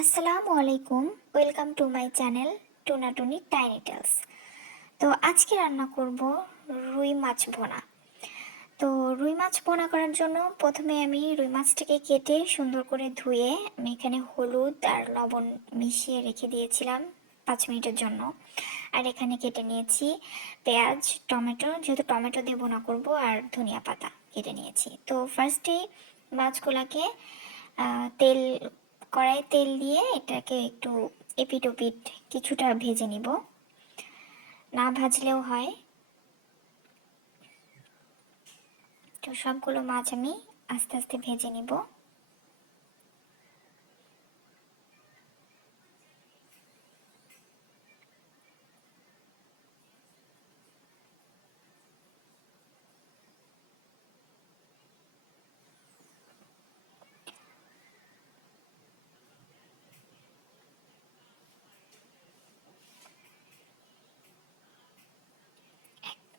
আসসালামু আলাইকুম। Welcome to my channel Tunatuni Tiny Tales. তো আজকে রান্না করব রুই মাছ ভোনা। তো রুই মাছ ভোনা করার জন্য প্রথমে আমি রুই মাছটাকে কেটে সুন্দর করে ধুয়ে আমি এখানে হলুদ আর লবণ মিশিয়ে রেখে দিয়েছিলাম 5 মিনিটের জন্য। আর এখানে কেটে নিয়েছি পেঁয়াজ, টমেটো, যেহেতু টমেটো দিয়ে ভোনা করব, আর ধনিয়া পাতা কেটে নিয়েছি। তো ফার্স্টেই মাছগুলাকে তেল কড়াইয়ে তেল দিয়ে এটাকে একটু এপিট ওপিট কিছুটা ভেজে নিব, না ভাজলেও হয়। তো সবগুলো মাছ আমি আস্তে আস্তে ভেজে নিব।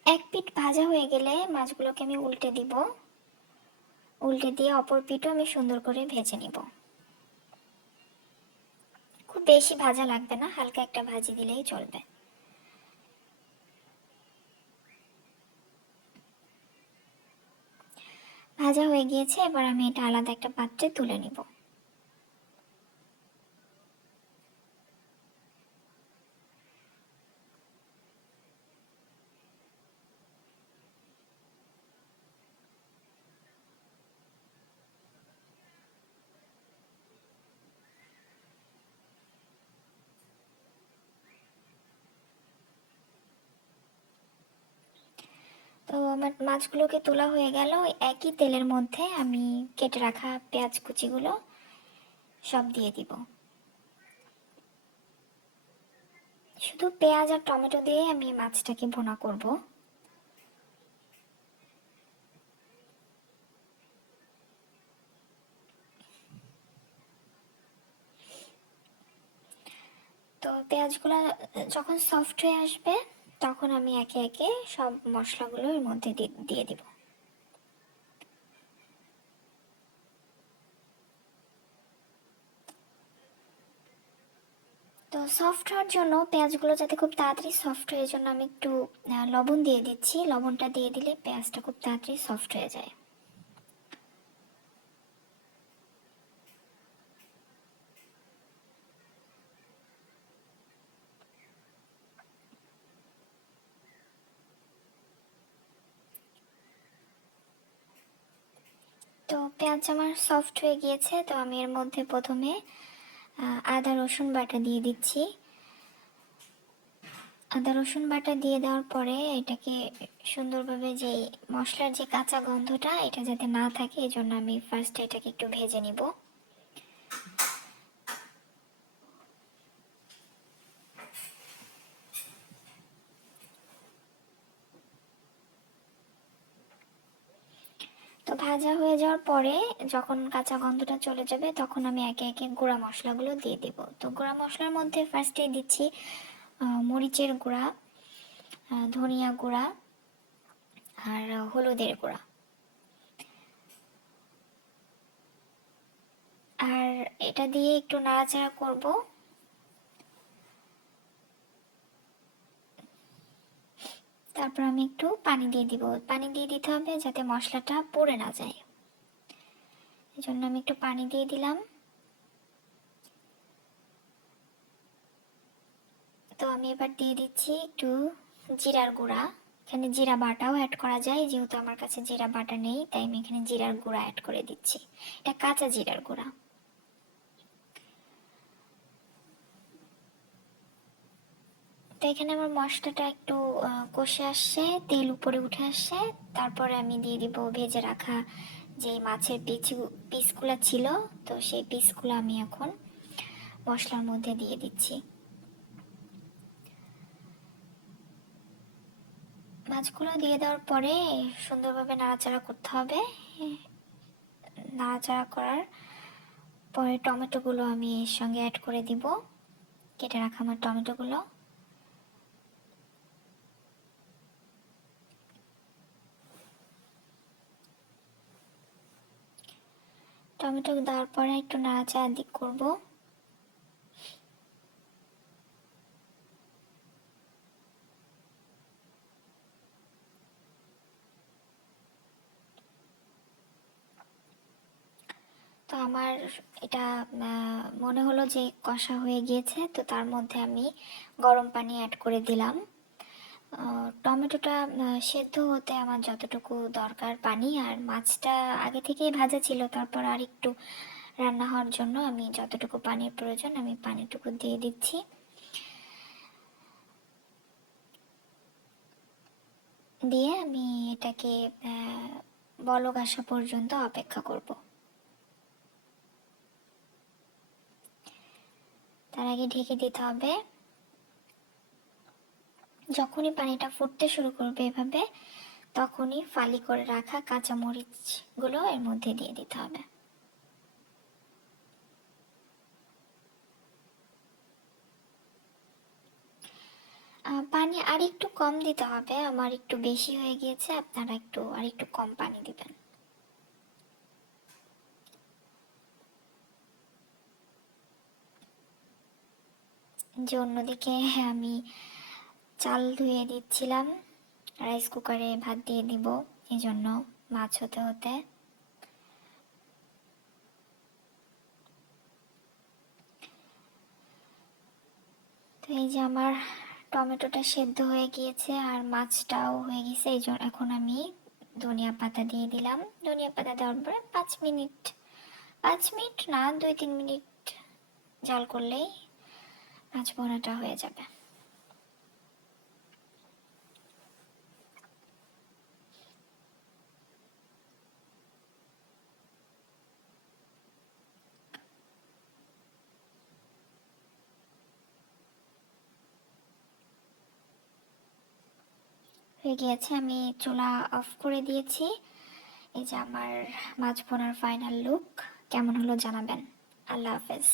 এক পিঠ ভাজা হয়ে গেলে মাছগুলোকে আমি উল্টে দিব। উল্টে দিয়ে অপর পিঠও আমি সুন্দর করে ভেজে নিব। খুব বেশি ভাজা লাগবে না, হালকা একটা ভাজি দিলেই চলবে। ভাজা হয়ে গিয়েছে, এবার আমি এটা আলাদা একটা পাত্রে তুলে নিব। তো আমার মাছগুলোকে তোলা হয়ে গেল। একই তেলের মধ্যে আমি কেটে রাখা পেঁয়াজ কুচিগুলো সব দিয়ে দিব। শুধু পেঁয়াজ আর টমেটো দিয়ে আমি মাছটাকে ভুনা করব। তো পেঁয়াজগুলো যখন সফট হয়ে আসবে তখন আমি একে একে সব মশলাগুলো এর মধ্যে দিয়ে দিব। তো সফট হওয়ার জন্য, পেঁয়াজগুলো যাতে খুব তাড়াতাড়ি সফট হয়, জন্য আমি একটু লবণ দিয়ে দিচ্ছি। লবণটা দিয়ে দিলে পেঁয়াজটা খুব তাড়াতাড়ি সফট হয়ে যায়। তো পেঁয়াজ আমার সফট হয়ে গিয়েছে, তো আমি এর মধ্যে প্রথমে আদা রসুন বাটা দিয়ে দিচ্ছি। আদা রসুন বাটা দিয়ে দেওয়ার পরে এটাকে সুন্দরভাবে, যে মশলার যে কাঁচা গন্ধটা এটা যাতে না থাকে, এই জন্য আমি ফার্স্টে এটাকে একটু ভেজে নিব। তো ভাজা হয়ে যাওয়ার পরে যখন কাঁচা গন্ধটা চলে যাবে তখন আমি একে একে গুঁড়া মশলাগুলো দিয়ে দিব। তো গুঁড়া মশলার মধ্যে ফার্স্টে দিচ্ছি মরিচের গুঁড়া, ধনিয়া গুঁড়া, আর হলুদের গুঁড়া। আর এটা দিয়ে একটু নাড়াচাড়া করব। তারপর আমি একটু পানি দিয়ে দিব। পানি দিয়ে দিতে হবে যাতে মশলাটা পুড়ে না যায়, এই জন্য আমি একটু পানি দিয়ে দিলাম। তো আমি এবার দিয়ে দিচ্ছি একটু জিরার গুঁড়া। এখানে জিরা বাটাও অ্যাড করা যায়, যেহেতু আমার কাছে জিরা বাটা নেই তাই আমি এখানে জিরার গুঁড়া অ্যাড করে দিচ্ছি। এটা কাঁচা জিরার গুঁড়া। তো এখানে আমার মশলাটা একটু কষে আসছে, তেল উপরে উঠে আসছে। তারপরে আমি দিয়ে দিব ভেজে রাখা যে মাছের পিসগুলো ছিল। তো সেই পিসগুলো আমি এখন মশলার মধ্যে দিয়ে দিচ্ছি। মাছগুলো দিয়ে দেওয়ার পরে সুন্দরভাবে নাড়াচাড়া করতে হবে। নাড়াচাড়া করার পরে টমেটোগুলো আমি এর সঙ্গে অ্যাড করে দিব, কেটে রাখা আমার টমেটোগুলো। টমেটো দেওয়ার পরে একটু নাড়াচাড়া করব। তো আমার এটা মনে হলো যে কষা হয়ে গিয়েছে, তো তার মধ্যে আমি গরম পানি অ্যাড করে দিলাম। টমেটোটা সেদ্ধ হতে আমার যতটুকু দরকার পানি, আর মাছটা আগে থেকেই ভাজা ছিল, তারপর আর একটু রান্না হওয়ার জন্য আমি যতটুকু পানির প্রয়োজন আমি পানিটুকু দিয়ে দিচ্ছি। দিয়ে আমি এটাকে বলক আসা পর্যন্ত অপেক্ষা করব। তার আগে ঢেকে দিতে হবে। যখনই পানিটা ফুটতে শুরু করবে এভাবে, তখনই ফালি করে রাখা কাঁচামরিচগুলো এর মধ্যে দিয়ে দিতে হবে। পানি আর একটু কম দিতে হবে, আমার একটু বেশি হয়ে গিয়েছে, আপনারা আর একটু কম পানি দিবেন। যে অন্যদিকে আমি চাল ধুয়ে দিচ্ছিলাম, রাইস কুকারে ভাত দিয়ে দিব, এই জন্য মাছ হতে হতে। তো এই যে আমার টমেটোটা সেদ্ধ হয়ে গিয়েছে আর মাছটাও হয়ে গেছে, এই জন্য এখন আমি ধনিয়া পাতা দিয়ে দিলাম। ধনিয়া পাতা দেওয়ার পরে 5 মিনিট, 5 মিনিট না 2-3 মিনিট জাল করলেই মাছ ভোনাটা হয়ে যাবে। হয়ে গিয়েছে, আমি চুলা অফ করে দিয়েছি। এই যে আমার মাছ ভোনার ফাইনাল লুক। কেমন হলো জানাবেন। আল্লাহ হাফেজ।